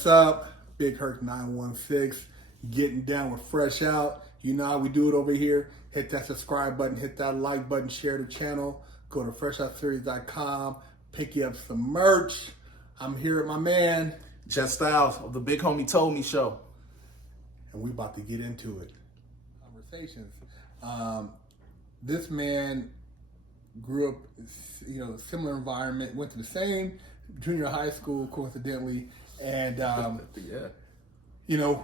What's up? Big Herc 916, getting down with Fresh Out. You know how we do it over here. Hit that subscribe button, hit that like button, share the channel. Go to freshoutseries.com, pick you up some merch. I'm here with my man, Just Styles of the Big Homie Told Me show. and we about to get into it. Conversations. This man grew up, similar environment, went to the same junior high school, coincidentally, and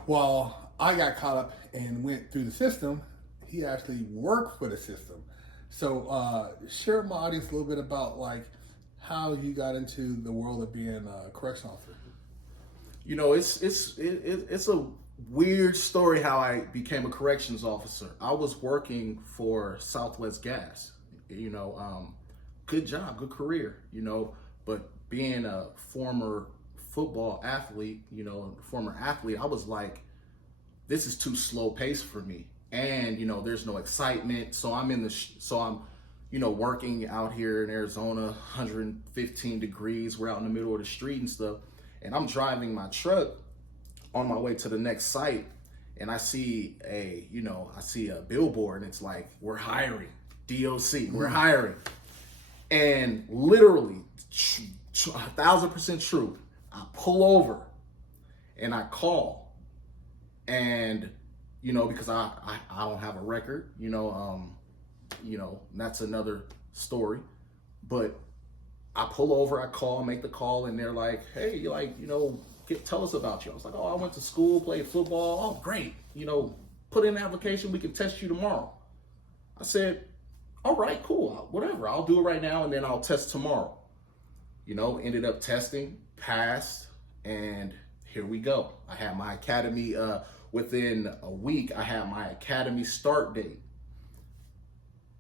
while I got caught up and went through the system, he actually worked for the system. So share with my audience a little bit about how you got into the world of being a correction officer. You know, it's a weird story how I became a corrections officer. I was working for Southwest Gas. Good job, good career. But being a former football athlete, I was like, this is too slow paced for me. And, there's no excitement. So I'm working out here in Arizona, 115 degrees. We're out in the middle of the street and stuff. And I'm driving my truck on my way to the next site. And I see a billboard and it's like, we're hiring, DOC, we're hiring. And literally, 1,000% true. I pull over and I call, and because I don't have a record, that's another story. But I pull over, I call, make the call, and they're like, hey, tell us about you. I was like, oh, I went to school, played football. Oh, great. Put in an application, we can test you tomorrow. I said, all right, cool, whatever. I'll do it right now, and then I'll test tomorrow. Ended up testing, passed, and here we go. I had my academy, within a week, I had my academy start date.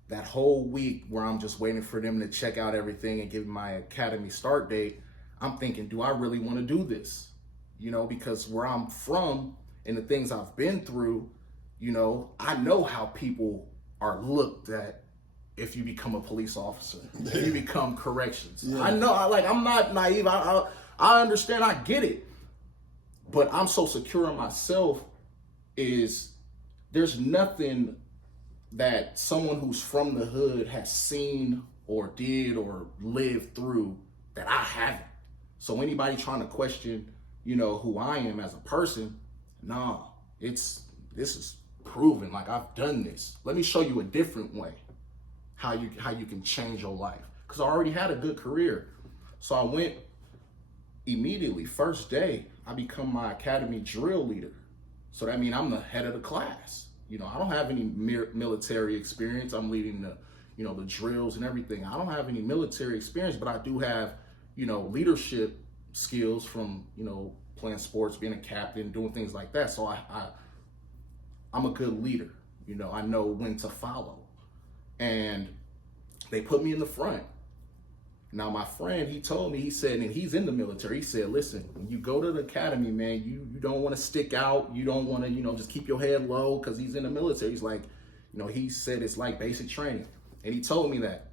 That whole week where I'm just waiting for them to check out everything and give me my academy start date, I'm thinking, do I really want to do this? Because where I'm from and the things I've been through, I know how people are looked at if you become a police officer, if you become corrections. Yeah. I know, I'm not naive. I understand, I get it. But I'm so secure in myself there's nothing that someone who's from the hood has seen or did or lived through that I haven't. So anybody trying to question, who I am as a person, this is proven. I've done this. Let me show you a different way. How you can change your life. Because I already had a good career. So I went immediately, first day, I become my academy drill leader. So that means I'm the head of the class. I don't have any military experience. I'm leading the drills and everything. I don't have any military experience, but I do have, leadership skills from, playing sports, being a captain, doing things like that. So I'm a good leader. I know when to follow. And they put me in the front. Now my friend, he told me, he said, and he's in the military, he said, listen, when you go to the academy, man, you don't want to stick out. You don't want to, just keep your head low, because he's in the military. He's like, he said it's like basic training. And he told me that.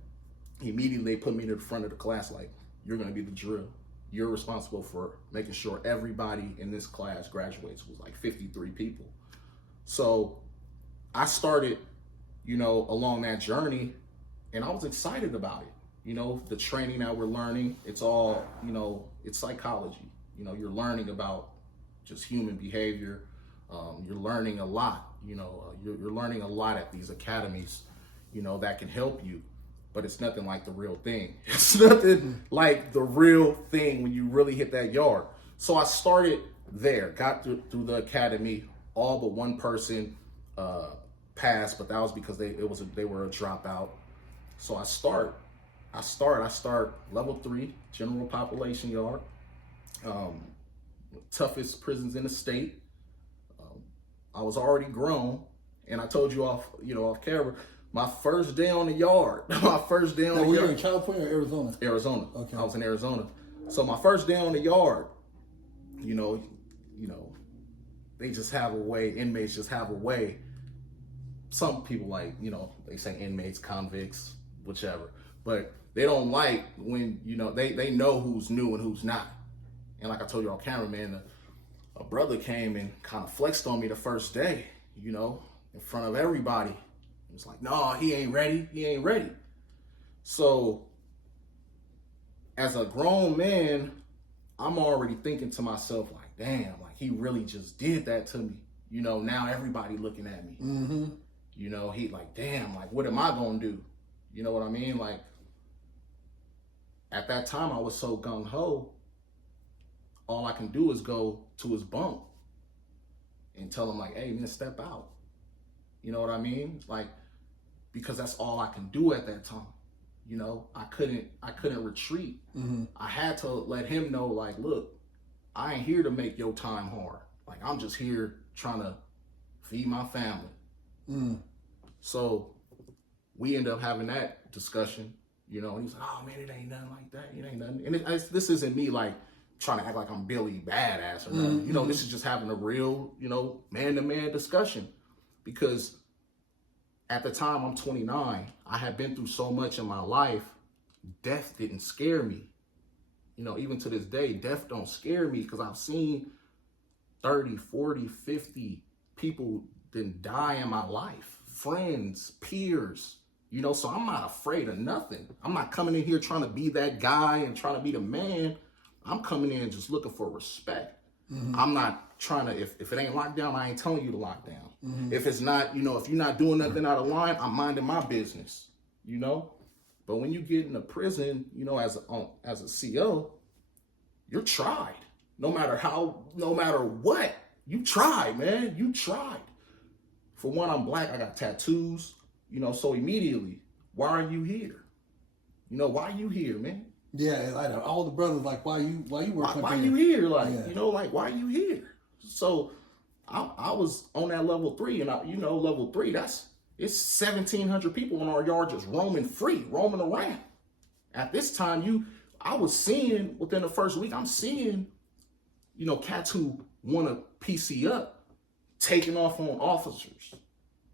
Immediately they put me to the front of the class, like, you're going to be the drill. You're responsible for making sure everybody in this class graduates. It was like 53 people. So I started along that journey, and I was excited about it. The training that we're learning, it's all, it's psychology. You're learning about just human behavior. You're learning a lot, you're learning a lot at these academies, that can help you, but it's nothing like the real thing. It's nothing like the real thing when you really hit that yard. So I started there, got through the academy, all but one person, passed, but that was because they were a dropout. So I start level 3, general population yard, toughest prisons in the state. I was already grown, and I told you off camera, my first day on the yard. Were you in California or Arizona? Arizona. Okay. I was in Arizona. So my first day on the yard, they just have a way, inmates just have a way. Some people they say inmates, convicts, whichever, but they don't like when, they know who's new and who's not. And like I told you on camera, man, a brother came and kind of flexed on me the first day, you know, in front of everybody. It was like, no, he ain't ready. He ain't ready. So as a grown man, I'm already thinking to myself, like, damn, like he really just did that to me. You know, now everybody looking at me. Mm-hmm. You know, he like, damn, like, what am I gonna do? You know what I mean? Like, at that time, I was so gung-ho, all I can do is go to his bunk and tell him, like, hey, man, step out. You know what I mean? Like, because that's all I can do at that time. You know, I couldn't retreat. Mm-hmm. I had to let him know, like, look, I ain't here to make your time hard. Like, I'm just here trying to feed my family. Mm. So we end up having that discussion, you know, and he's like, oh man, it ain't nothing like that. It ain't nothing. And this isn't me like trying to act like I'm Billy badass or nothing. Mm-hmm. You know, this is just having a real, you know, man-to-man discussion. Because at the time I'm 29, I had been through so much in my life, death didn't scare me. You know, even to this day, death don't scare me because I've seen 30, 40, 50 people didn't die in my life. Friends, peers, you know, so I'm not afraid of nothing. I'm not coming in here trying to be that guy and trying to be the man. I'm coming in just looking for respect. Mm-hmm. I'm not trying to, if it ain't locked down, I ain't telling you to lock down. Mm-hmm. If it's not, you know, if you're not doing nothing out of line, I'm minding my business, you know? But when you get into prison, you know, as a CO, you're tried. No matter what, you tried, man. You tried. For one, I'm black, I got tattoos, you know, so immediately, why are you here? You know, why are you here, man? Yeah, like all the brothers, like, why you working? Why you here? Like, yeah. You know, like, why are you here? So I was on that level 3, and you know, level 3, it's 1,700 people in our yard just roaming around. At this time, I was seeing within the first week, I'm seeing, you know, cats who want to PC up, taking off on officers.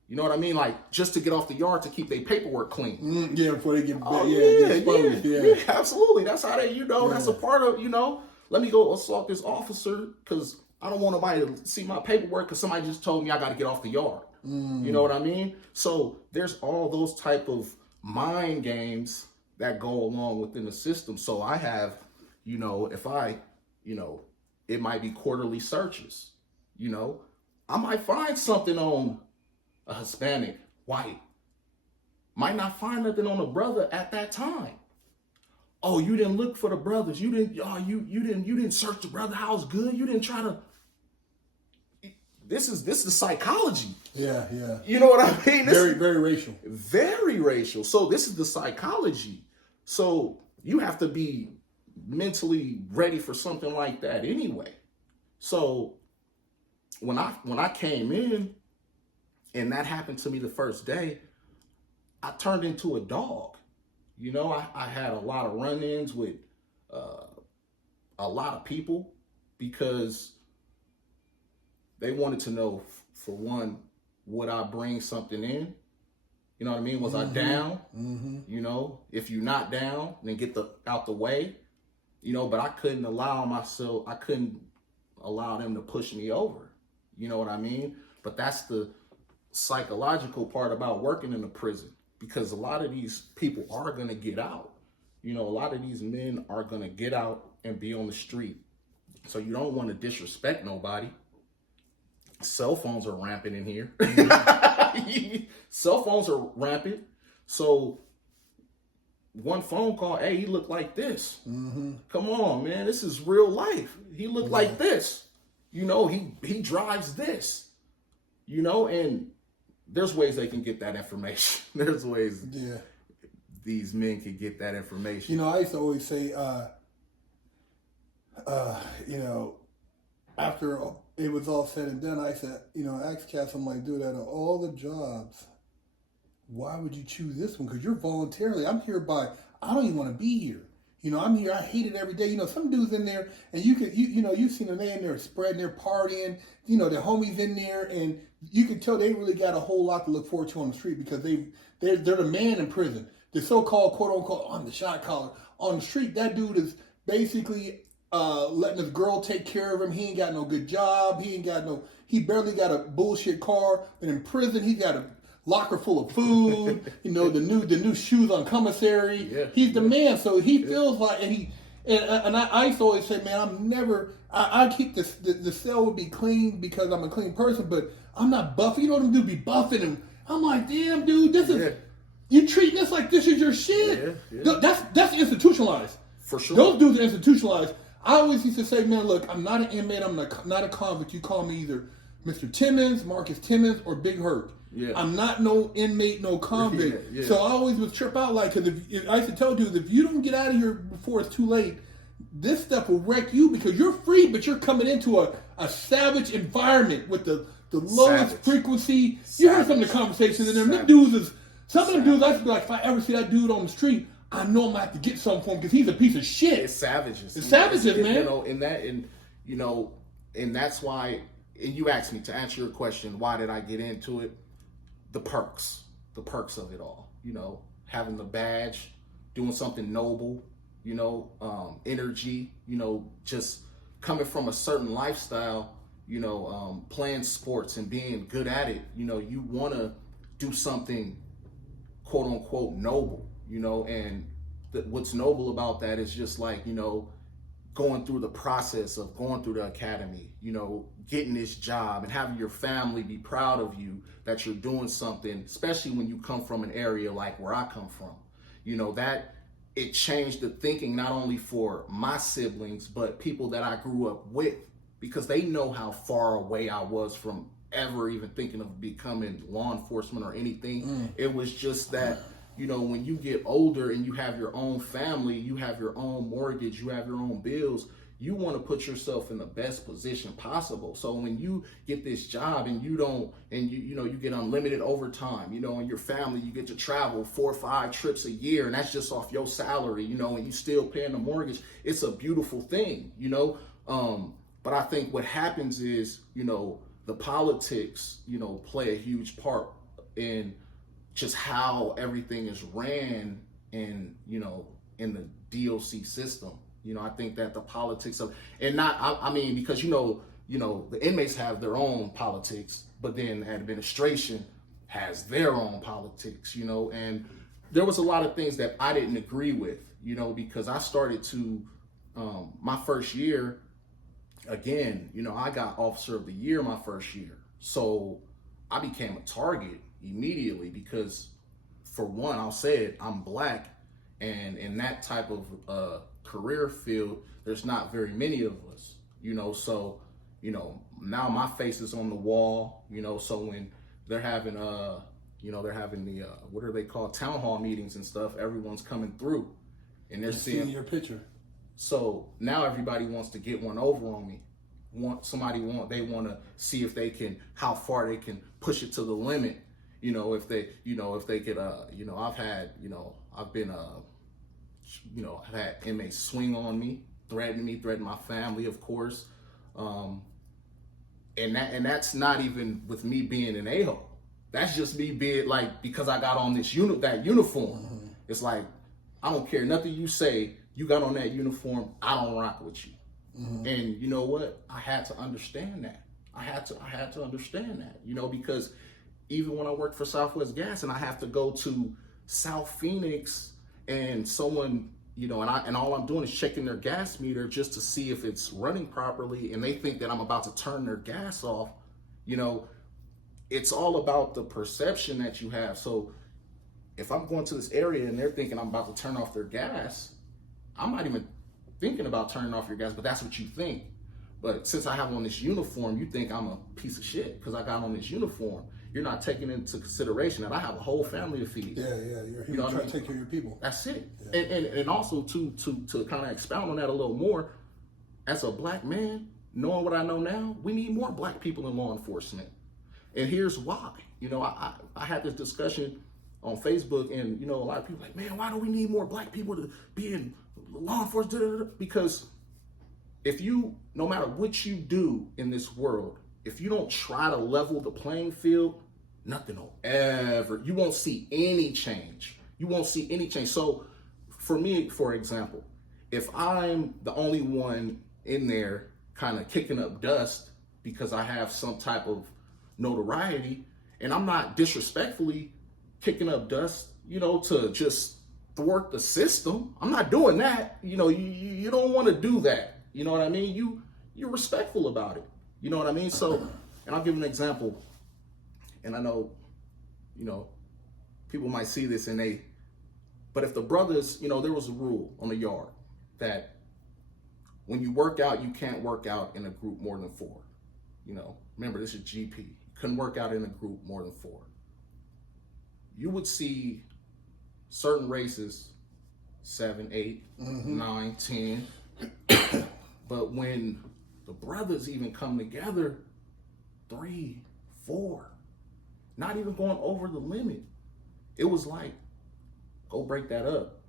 You know what I mean? Like, just to get off the yard to keep their paperwork clean. Yeah, before they get exposed. Yeah, absolutely. That's how they, you know, that's a part of, you know, let me go assault this officer because I don't want nobody to see my paperwork because somebody just told me I got to get off the yard. You know what I mean? So there's all those type of mind games that go along within the system. So I have, you know, if I, you know, it might be quarterly searches, you know, I might find something on a Hispanic, white. Might not find nothing on a brother at that time. Oh, you didn't look for the brothers. You didn't search the brother house good. You didn't try to. This is the psychology. Yeah. You know what I mean? Very racial. Very racial. So this is the psychology. So you have to be mentally ready for something like that anyway. So when I came in and that happened to me the first day, I turned into a dog. You know, I had a lot of run-ins with a lot of people because they wanted to know, for one, would I bring something in? You know what I mean? Was I down? You know, if you're not down, then get out the way. You know, but I couldn't allow them to push me over. You know what I mean? But that's the psychological part about working in a prison, because a lot of these people are going to get out. You know, a lot of these men are going to get out and be on the street. So you don't want to disrespect nobody. Cell phones are rampant in here. Cell phones are rampant. So one phone call, hey, he looked like this. Come on, man. This is real life. He looked like this. You know, he drives this. You know, and there's ways they can get that information. There's ways these men can get that information. You know, I used to always say, you know, after it was all said and done, I said, you know, ask cats, I'm like, dude, out of all the jobs, why would you choose this one? Because you're voluntarily, I'm here I don't even want to be here. You know, I'm here, I hate it every day. You know, some dudes in there, and you know, you've seen them, they in there spreading, they're partying, you know, their homies in there, and you can tell they really got a whole lot to look forward to on the street because they're the man in prison. The so-called, quote-unquote, on the shot caller. On the street, that dude is basically letting his girl take care of him. He ain't got no good job. He barely got a bullshit car. And in prison, he's got a locker full of food. The new shoes on commissary. Yeah. He's the man. So he feels like, and I used to always say, man, I keep the cell would be clean because I'm a clean person, but I'm not buffing. You know what them dudes be buffing, and I'm like, damn, dude, this is you treating this like this is your shit. That's institutionalized. For sure. Those dudes are institutionalized. I always used to say, man, look, I'm not an inmate. I'm not a convict. You call me either Mr. Timmons, Marcus Timmons, or Big Hurt. Yeah. I'm not no inmate, no convict. So I always would trip out because I used to tell dudes, if you don't get out of here before it's too late, this stuff will wreck you because you're free, but you're coming into a savage environment with the lowest frequency. You heard some of the conversations in there. Them dudes some of them dudes, I used to be like, if I ever see that dude on the street, I know I'm gonna have to get something for him because he's a piece of shit. It's savages. It's savages, man. And that's why. And you asked me to answer your question. Why did I get into it? The perks of it all. Having the badge, doing something noble. Energy. Just coming from a certain lifestyle. Playing sports and being good at it. You want to do something, quote unquote, noble. And what's noble about that is just like, going through the process of going through the academy, getting this job and having your family be proud of you that you're doing something, especially when you come from an area like where I come from, that it changed the thinking, not only for my siblings, but people that I grew up with, because they know how far away I was from ever even thinking of becoming law enforcement or anything. It was just that, when you get older and you have your own family, you have your own mortgage, you have your own bills, you want to put yourself in the best position possible. So when you get this job and you get unlimited overtime, and your family, you get to travel 4 or 5 trips a year, and that's just off your salary, and you still paying the mortgage. It's a beautiful thing, but I think what happens is, the politics, play a huge part in just how everything is ran in the DOC system. I think that the politics of, and not, I mean, because, the inmates have their own politics, but then the administration has their own politics, and there was a lot of things that I didn't agree with, because I started to, my first year, again, I got Officer of the Year my first year. So I became a target immediately because, for one, I'll say it, I'm black, and in that type of career field, there's not very many of us, so, now my face is on the wall, so when they're having, they're having the, what are they called, town hall meetings and stuff, everyone's coming through, and they're seeing your picture. So now everybody wants to get one over on me. They want to see if they can, how far they can push it to the limit. If they could, I've had, I've had inmates swing on me, threaten my family, of course. And that's not even with me being an a-hole. That's just me being like, because I got on that uniform. Mm-hmm. It's like, I don't care nothing you say. You got on that uniform, I don't rock with you. Mm-hmm. And you know what? I had to understand that. I had to understand that, because even when I worked for Southwest Gas and I have to go to South Phoenix and someone, and all I'm doing is checking their gas meter just to see if it's running properly, and they think that I'm about to turn their gas off, it's all about the perception that you have. So if I'm going to this area and they're thinking I'm about to turn off their gas, I'm not even thinking about turning off your gas, but that's what you think. But since I have on this uniform, you think I'm a piece of shit because I got on this uniform. You're not taking into consideration that I have a whole family to feed. Yeah, you're here to try to take care of your people. That's it. Yeah. And also to kind of expound on that a little more, as a black man, knowing what I know now, we need more black people in law enforcement. And here's why. I had this discussion on Facebook, and a lot of people like, man, why do we need more black people to be in law enforcement? Because if you, no matter what you do in this world, if you don't try to level the playing field, nothing will ever, you won't see any change. So for me, for example, if I'm the only one in there kind of kicking up dust because I have some type of notoriety, and I'm not disrespectfully kicking up dust, to just thwart the system. I'm not doing that. You don't want to do that. You know what I mean? You're respectful about it. You know what I mean? So, and I'll give an example. And I know, people might see this but if the brothers, there was a rule on the yard that when you work out, you can't work out in a group more than 4. Remember, this is GP. You couldn't work out in a group more than 4. You would see certain races, 7, 8, 9, 10. But when the brothers even come together, 3, 4, not even going over the limit, it was like, go break that up.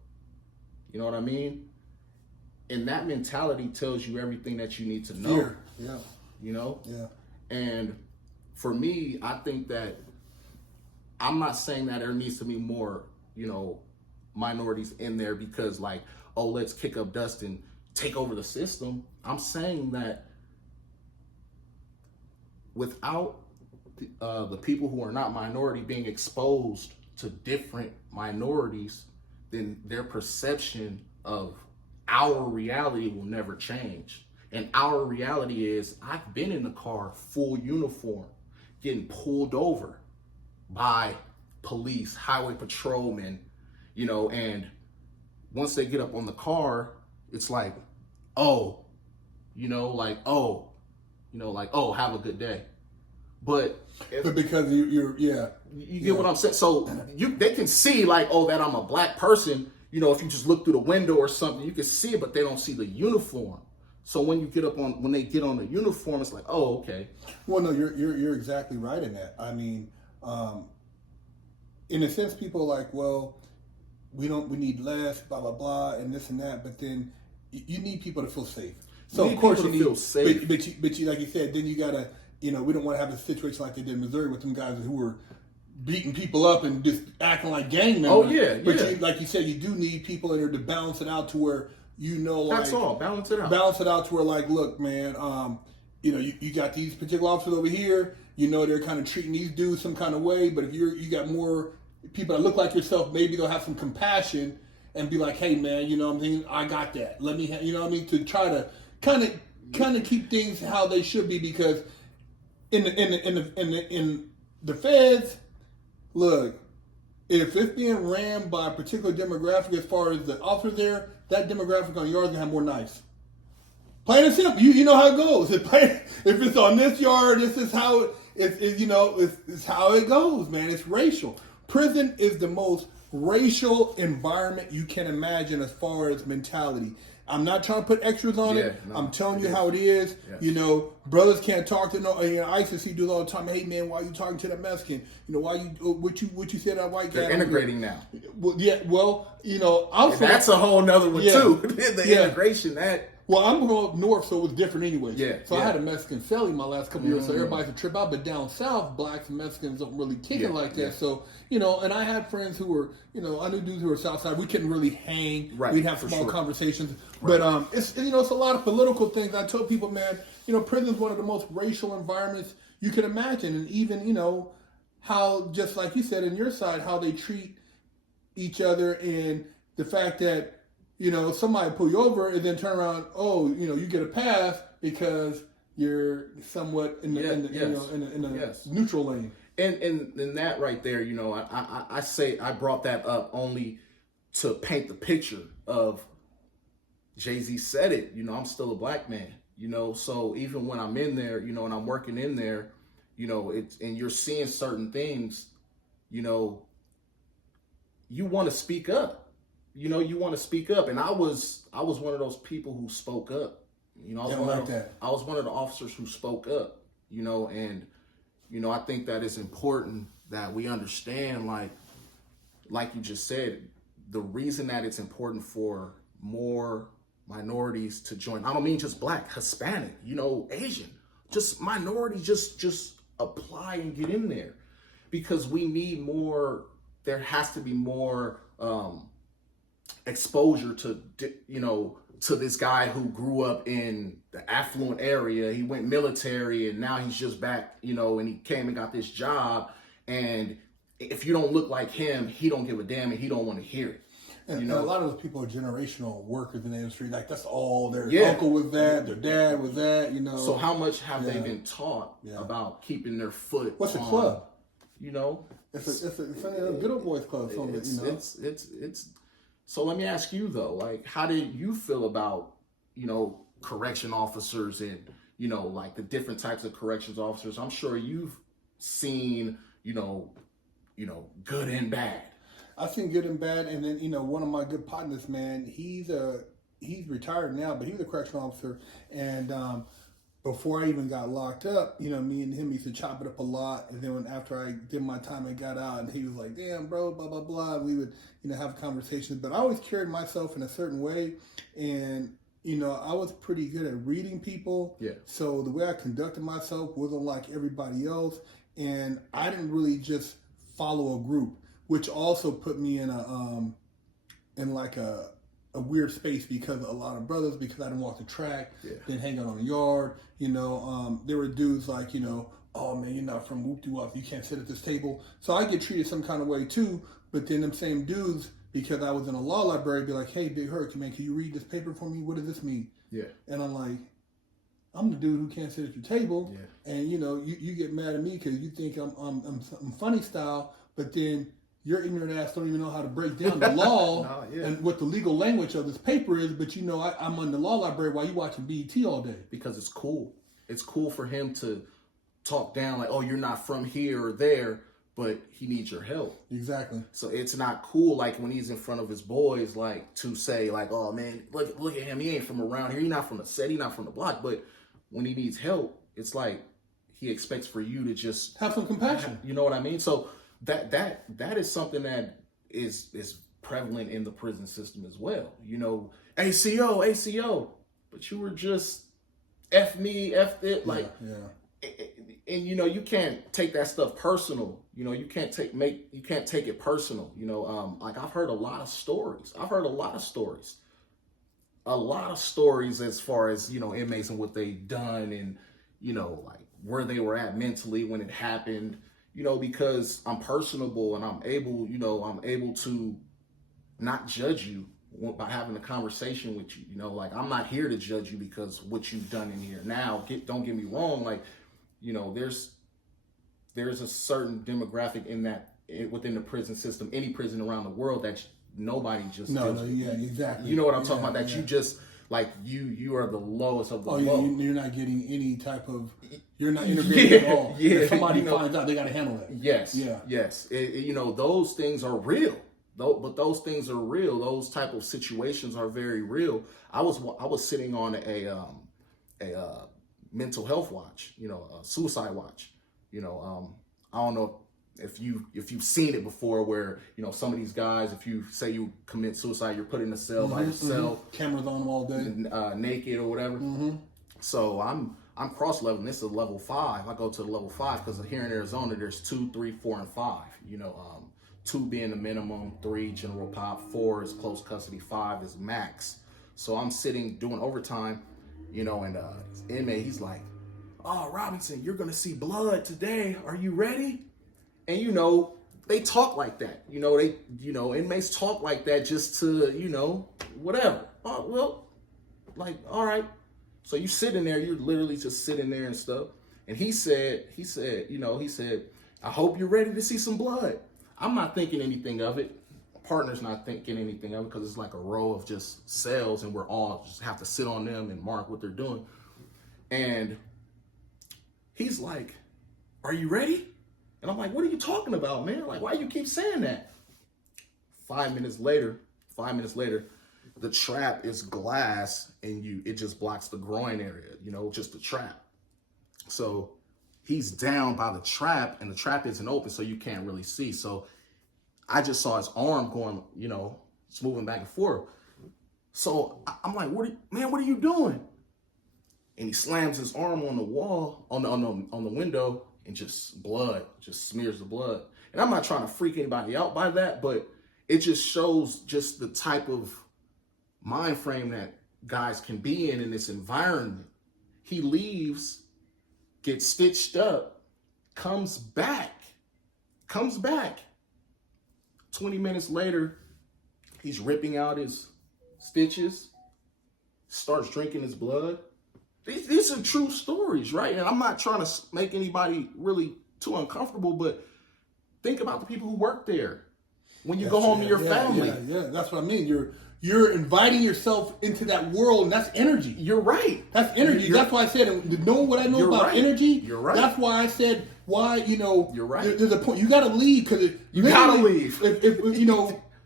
You know what I mean? And that mentality tells you everything that you need to know. Yeah. Yeah. And for me, I think that I'm not saying that there needs to be more, minorities in there because let's kick up dust and take over the system. I'm saying that without the people who are not minority being exposed to different minorities, then their perception of our reality will never change. And our reality is, I've been in the car, full uniform, getting pulled over by police, highway patrolmen, and once they get up on the car, it's like, oh, have a good day. But because you get what I'm saying. So they can see that I'm a black person. If you just look through the window or something, you can see it, but they don't see the uniform. So when they get on the uniform, it's like, oh, okay. Well, no, you're exactly right in that. I mean, in a sense, people are like, well, we need less, blah blah blah, and this and that. But then you need people to feel safe. So of course you need feel safe. But you, like you said, then you gotta, we don't want to have a situation like they did in Missouri with them guys who were beating people up and just acting like gang members. Oh yeah, But like you said, you do need people in there to balance it out to where that's all. Balance it out. Balance it out to where look, man, you got these particular officers over here. They're kind of treating these dudes some kind of way. But if you got more people that look like yourself, maybe they'll have some compassion and be like, hey, man, I got that. Let me, to try to kind of keep things how they should be, because in the feds, look, if it's being ran by a particular demographic as far as the officers there, that demographic on yours gonna have more knives. Plain and simple. You know how it goes. If it's on this yard, this is how it's how it goes, man. It's racial. Prison is the most racial environment you can imagine as far as mentality. I'm not trying to put extras on it. No, I'm telling you how it is. Yes. Brothers can't talk to ISIS dudes all the time. Hey man, why are you talking to that Mexican? Why what you said that white guy? They're integrating now. Well, yeah. Well, that's a whole nother one too. The integration that. Well, I'm going up north, so it was different anyway. Yeah. So I had a Mexican celly my last couple years, so everybody's a trip out. But down south, blacks and Mexicans don't really kick it like that. Yeah. So, and I had friends who were, I knew dudes who were south side. We couldn't really hang. Right. We'd have small conversations. Right. But it's a lot of political things. I tell people, man, prison's one of the most racial environments you can imagine. And even, how, just like you said in your side, how they treat each other, and the fact that, somebody pull you over and then turn around, you get a pass because you're somewhat in the neutral lane. And that right there, I brought that up only to paint the picture of Jay-Z said it, I'm still a black man, so even when I'm in there, and I'm working in there, it's, and you're seeing certain things, you want to speak up. You want to speak up, and I was one of those people who spoke up. I was one of the officers who spoke up. And I think that it's important that we understand, like you just said, the reason that it's important for more minorities to join. I don't mean just black, Hispanic, Asian, just minorities, just apply and get in there, because we need more. There has to be more. exposure to, to this guy who grew up in the affluent area. He went military and now he's just back, and he came and got this job. And if you don't look like him, he don't give a damn and he don't want to hear it. And a lot of those people are generational workers in the industry. Like, that's all. Their Yeah. uncle was that, their dad was that, So how much have they Yeah. been taught Yeah. about keeping their foot What's a on, club? It's It's a good old boys club. it's so let me ask you though, like, how did you feel about, correction officers and, like the different types of corrections officers? I'm sure you've seen, good and bad. I've seen good and bad, and then one of my good partners, man, he's retired now, but he was a correctional officer, and before I even got locked up, me and him used to chop it up a lot, and then after I did my time and got out, and he was like, "Damn, bro, blah blah blah," we would have conversations, but I always carried myself in a certain way, and I was pretty good at reading people. Yeah. So the way I conducted myself wasn't like everybody else, and I didn't really just follow a group, which also put me in a weird space because a lot of brothers, because I didn't walk the track, didn't hang out on the yard. There were dudes like, "Oh man, you're not from Whoop-De-Wop, you can't sit at this table." So I get treated some kind of way too. But then them same dudes, because I was in a law library, be like, "Hey, Big Herc, man, can you read this paper for me? What does this mean?" Yeah. And I'm like, "I'm the dude who can't sit at your table." Yeah. And you get mad at me because you think I'm funny style, but then your ignorant ass don't even know how to break down the law and what the legal language of this paper is. But I'm on the law library while you watching BET all day. Because it's cool. It's cool for him to talk down like, "Oh, you're not from here or there," but he needs your help. Exactly. So it's not cool, like when he's in front of his boys, like to say like, "Oh man, look at him. He ain't from around here. He's not from the set. He's not from the block." But when he needs help, it's like he expects for you to just have some compassion. You know what I mean? So that is something that is prevalent in the prison system as well. ACO, but you were just F me, F it, like. And you can't take that stuff personal. You can't take it personal. Like I've heard a lot of stories. A lot of stories as far as inmates and what they've done and like where they were at mentally when it happened. Because I'm personable and I'm able to not judge you by having a conversation with you. Like I'm not here to judge you because what you've done in here. Now, don't get me wrong, like. There's a certain demographic within the prison system, any prison around the world, that nobody just exactly. You know what I'm talking about? That you just like you are the lowest of the low. You're not getting any type of. You're not integrated at all. If somebody finds out, they got to handle that. Yes. Those things are real. But those things are real. Those type of situations are very real. I was sitting on a mental health watch, a suicide watch. I don't know if you've seen it before, where some of these guys, if you say you commit suicide, you're put in a cell by yourself, cameras on them all day, naked or whatever. So I'm cross-leveling. This is level 5. I go to the level 5 because here in Arizona there's 2, 3, 4, and 5. 2 being the minimum, 3 general pop, 4 is close custody, 5 is max. So I'm sitting doing overtime, and this inmate, he's like, "Oh, Robinson, you're gonna see blood today. Are you ready?" And they talk like that. Inmates talk like that just to, whatever. Oh, well, like, all right. So you sitting there, you're literally just sitting there and stuff. And he said, "I hope you're ready to see some blood." I'm not thinking anything of it. My partner's not thinking anything of it because it's like a row of just cells and we're all just have to sit on them and mark what they're doing. And he's like, "Are you ready?" And I'm like, "What are you talking about, man? Like, why you keep saying that?" 5 minutes later, the trap is glass and it just blocks the groin area, just the trap. So he's down by the trap and the trap isn't open, so you can't really see. So I just saw his arm going, it's moving back and forth. So I'm like, what are you doing? And he slams his arm on the wall, on the window, and just smears the blood. And I'm not trying to freak anybody out by that, but it just shows just the type of mind frame that guys can be in this environment. He leaves, gets stitched up, comes back. 20 minutes later, he's ripping out his stitches, starts drinking his blood. These are true stories, right? And I'm not trying to make anybody really too uncomfortable, but think about the people who work there. When you go home to your family. Yeah, that's what I mean. You're inviting yourself into that world, and that's energy. You're right. That's energy. That's why I said, knowing what I know about energy, you're right. That's why I said, you're right. There's a point. You got to leave because you got to leave.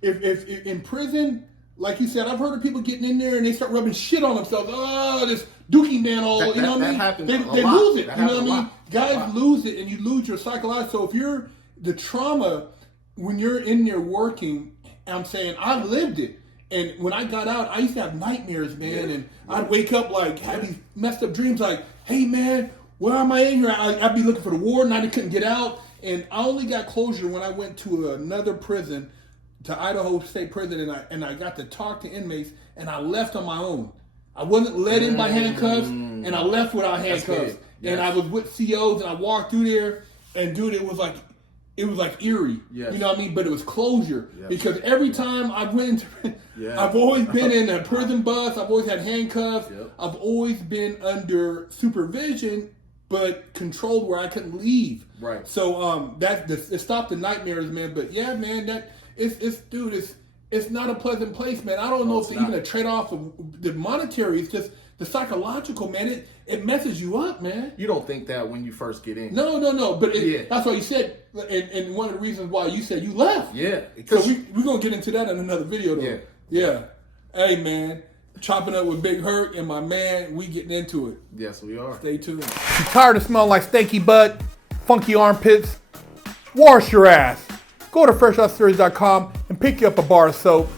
If in prison, like you said, I've heard of people getting in there and they start rubbing shit on themselves. Oh, this dookie man, you know what I mean? Happens they lose it. You know what I mean? Guys lose it, and you lose your psychological. So if you're the trauma when you're in there working, I'm saying I lived it. And when I got out, I used to have nightmares, man. And I'd wake up like, have these messed up dreams like, hey, man, where am I in here? I'd be looking for the warden. I couldn't get out. And I only got closure when I went to another prison, to Idaho State Prison, and I got to talk to inmates, and I left on my own. I wasn't let in by handcuffs, and I left without handcuffs. Yes. And I was with COs, and I walked through there, and dude, it was like eerie. Yes. You know what I mean? But it was closure. Yes. Because every time I went into, I've always been in a prison bus. I've always had handcuffs. Yep. I've always been under supervision, but controlled where I couldn't leave. Right. So it stopped the nightmares, man. But yeah, man, it's not a pleasant place, man. I don't know if it's even a trade-off of the monetary. It's just the psychological, man. It messes you up, man. You don't think that when you first get in. No. But that's why you said, and one of the reasons why you said you left. Yeah. So we're going to get into that in another video, though. Yeah. Hey, man. Chopping up with Big Hurt and my man, we getting into it. Yes, we are. Stay tuned. You tired of smelling like stanky butt, funky armpits? Wash your ass. Go to FreshOutSeries.com and pick you up a bar of soap.